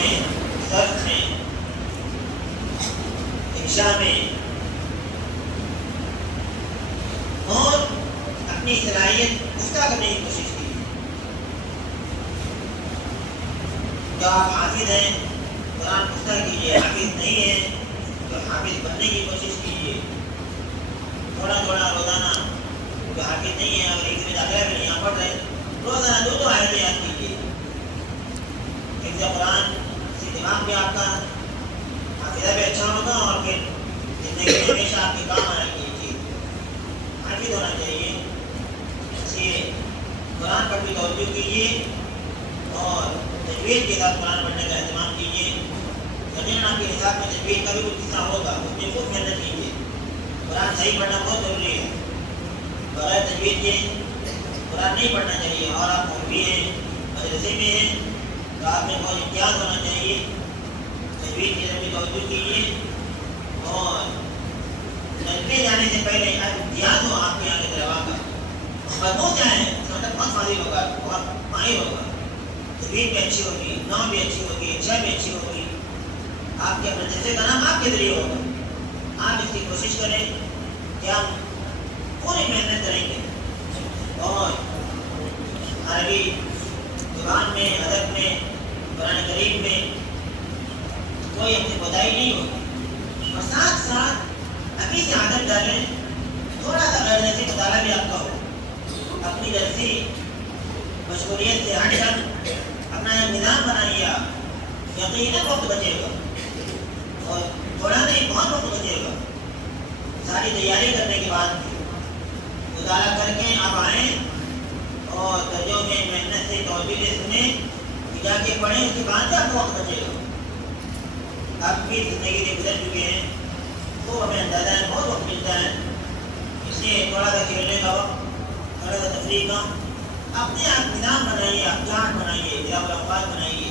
میں، صرف میں، انشاء میں، اور اپنی صلاحیت پختہ کرنے کی کوشش کی. جو آپ حافظ ہیں قرآن پختہ کیجیے، حافظ نہیں ہیں تو حافظ بننے کی کوشش کیجیے. تھوڑا تھوڑا روزانہ، جو حافظ نہیں ہے اگر ایک میں داخلہ بھی نہیں پڑھ رہے، روزانہ 2 آیتیں یاد کیجیے. حفظ قرآن سے دماغ بھی آپ کا حافظہ بھی اچھا ہوگا اور پھر زندگی میں ہمیشہ آپ کے کام آئے گی. یہ چیز حافظ ہونا چاہیے. اس لیے قرآن پر بھی توجہ کیجیے اور تجوید کے ساتھ قرآن پڑھنے کا اہتمام کیجیے. یقیناً آپ کے حساب میں تجوید کا بھی کچھ حصہ ہوگا، اس میں خوب محنت کیجیے. قرآن صحیح پڑھنا بہت ضروری ہے. بغیر تجوید کے قرآن نہیں پڑھنا چاہیے. اور آپ مولوی ہیں، مدرسے میں ہیں، تو آپ میں بہت امتیاز ہونا چاہیے. تجوید کی طرف بھی توجہ کیجیے اور جلدی جانے سے پہلے امتیاز ہو آپ کے آگے دروا کا. پہنچ جائیں اس مطلب بہت فاضل ہوگا، بہت ماہر ہوگا. تجوید بھی اچھی ہوگی، نام بھی اچھی ہوگی، انشاء بھی اچھی ہوگی. آپ کے مدرسے کا نام آپ کے ذریعے ہوگا. آپ اس کی کوشش کریں کہ ہم پوری محنت کریں گے اور عربی زبان میں، ادب میں، قرآن کریم میں کوئی اپنی کوتاہی نہیں ہوگی. اور ساتھ ساتھ ابھی سے عادت ڈالیں، تھوڑا سا غیر درسی مطالعہ بھی آپ کا ہو. اپنی درسی مشغولیت سے ہٹ کر اپنا ایک نظام بنائیے. یقیناً وقت بچے گا اور تھوڑا نہیں بہت وقت بچے گا. ساری تیاری کرنے کے بعد مطالعہ کر کے آپ آئیں اور درجوں میں محنت سے توجہ سے سنیں، جا کے پڑھیں. اس کے بعد آپ کو وقت بچے گا. آپ بھی زندگی سے گزر چکے ہیں تو ہمیں اندازہ ہے بہت وقت ملتا ہے. اس لیے تھوڑا سا کھیلنے کا وقت، تھوڑا سا تفریح کا اپنے آپ نظام بنائیے، افغان بنائیے، ضیاء الاوقات بنائیے.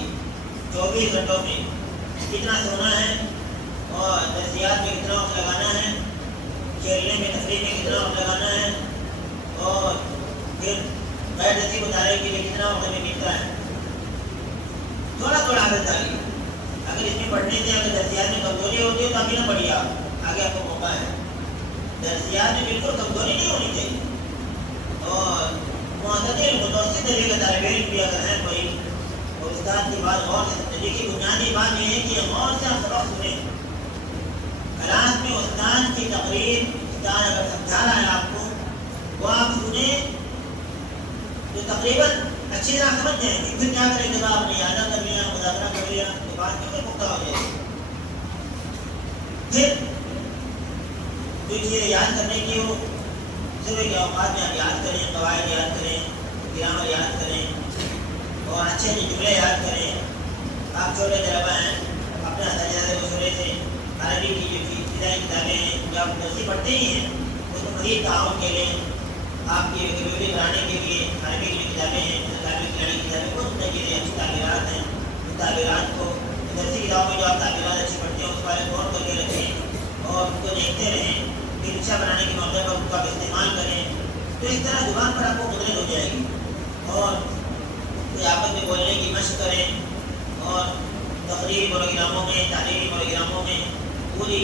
24 گھنٹوں میں کتنا سونا ہے اور درسیات میں کتنا وقت لگانا ہے، کھیلنے میں تفریح میں کتنا وقت لگانا ہے اور پھر غیر درسی مطالعے کے لیے کتنا وقت ہمیں ملتا ہے. تھوڑا تھوڑا عادت ڈالیے. اگر اس میں پڑھنے سے اگر درسیات میں کمزوری ہوتی ہے تو ابھی نہ پڑھیے. آپ آگے آپ کو موقع ہے. درسیات میں بالکل کمزوری نہیں ہونی چاہیے. اور معتدل متوسط درجے کا طالب علم بھی اگر ہے کوئی، اور استاد کی بات غور سے سمجھنے کی بنیادی بات یہ ہے کہ غور سے آپ سبق سنیں. کلاس میں استاد کی تقریر، استاد اگر سمجھا رہا ہے آپ کو، وہ آپ سنیں تو تقریباً اچھی طرح سمجھ جائیں گے. پھر کیا کریں جب آپ نے یادہ کر لیا، مذاکرہ کر لیا تو بات کیوں پختہ ہو جائے گی. پھر جو چیزیں یاد کرنے کی ہو صبح کے اوقات میں آپ یاد کریں، قواعد یاد کریں، گرامر یاد کریں اور اچھے اچھے جملے یاد کریں. آپ چھوٹے طلبہ ہیں، اپنے اساتذہ مشورے سے عربی کی جو ابتدائی کتابیں ہیں جو آپ درسی پڑھتے ہی ہیں، اس کو مزید تعاون کے لیے آپ کی ویکیبلری بڑھانے کے لیے عربی کی جو کتابیں ہیں، تعبیر کی کتابیں، بہت طرح کی اچھی تعبیرات ہیں. ان تعبیرات کو درسی کتابوں میں جو آپ تعبیرات اچھی پڑھتے ہیں اس بارے میں غور کر کے رکھیں اور ان کو دیکھتے رہیں. پھر انشاء بنانے کے موقع پر ان کو آپ استعمال کریں تو اس طرح زبان پر آپ کو قدرت ہو جائے گی. اور کوئی آپس میں بولنے کی مشق کریں اور تقریری پروگراموں میں، تعلیمی پروگراموں میں پوری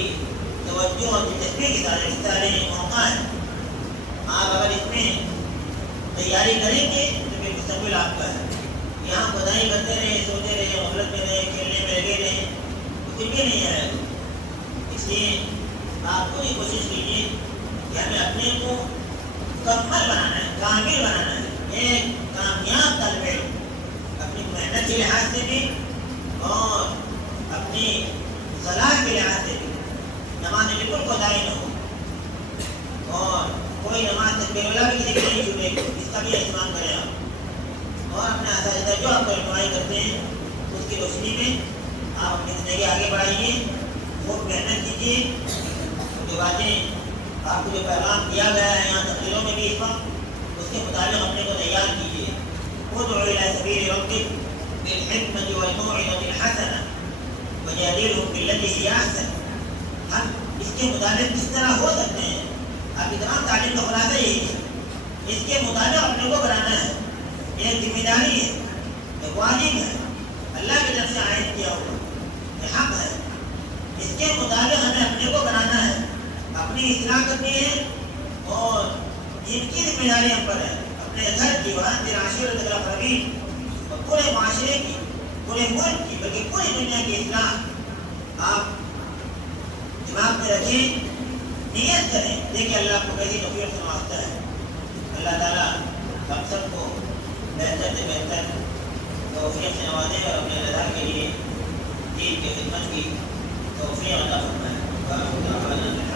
توجہ اور دلچسپی کے ساتھ حصہ لیں. موقع ہے. آپ اگر اس میں تیاری کریں گے تو پھر مستقبل آپ کا ہے. یہاں بدائی کرتے رہیں، سوچتے رہیں، غفلت میں رہیں، کھیلنے میں لگے رہیں تو کچھ بھی نہیں آئے گا. اس لیے آپ پوری کوشش کیجیے کہ ہمیں اپنے کو مکمل بنانا ہے، کامل بنانا ہے، ایک کامیاب طالب علم اپنی محنت کے لحاظ سے بھی اور اپنی صلاح کے لحاظ سے بھی. نماز میں بالکل کوتاہی نہ ہو اور کوئی نماز تکبیر اللہ بھی کسی کو نہیں چھوٹے گی. اس کا بھی اہتمام کریں آپ. اور اپنے اساتذہ جو آپ کو رہنمائی کرتے ہیں اس کی روشنی میں آپ اپنی زندگی آگے بڑھائیے. خوب محنت کیجیے. جو باتیں آپ کو جو پیغام دیا گیا ہے یہاں تقریروں میں بھی اس وقت، اس کے مطابق اپنے کو تیار کیجیے. ادع الی سبیل ربک بالحکمۃ والموعظۃ الحسنہ وجادلهم بالتي هي احسن. ہم اس کے مطابق کس طرح ہو سکتے ہیں؟ آپ کی تمام تعلیم کا خلاصہ یہی ہے. اس کے مطابق اپنے کو بنانا ہے. یہ ذمہ داری ہے، ایک واجب ہے، اللہ کی طرف سے عائد کیا ہوا. اپنی اصلاح کرنی ہے اور ان کی ذمہ داری ہم پر ہے اپنے گھر کی معاشرے اور پورے معاشرے کی پورے ملک کی بلکہ پوری دنیا کی اصلاح آپ دماغ میں رکھیں نیت کریں دیکھیں اللہ کو کیسی توفیق سے نوازتا ہے اللہ تعالیٰ ہم سب کو بہتر سے بہتر توفیق سے نوازے اور اپنے رضا کے لیے دین کی خدمت کی توفیق عطا فرمائے الحمد للہ رب العالمین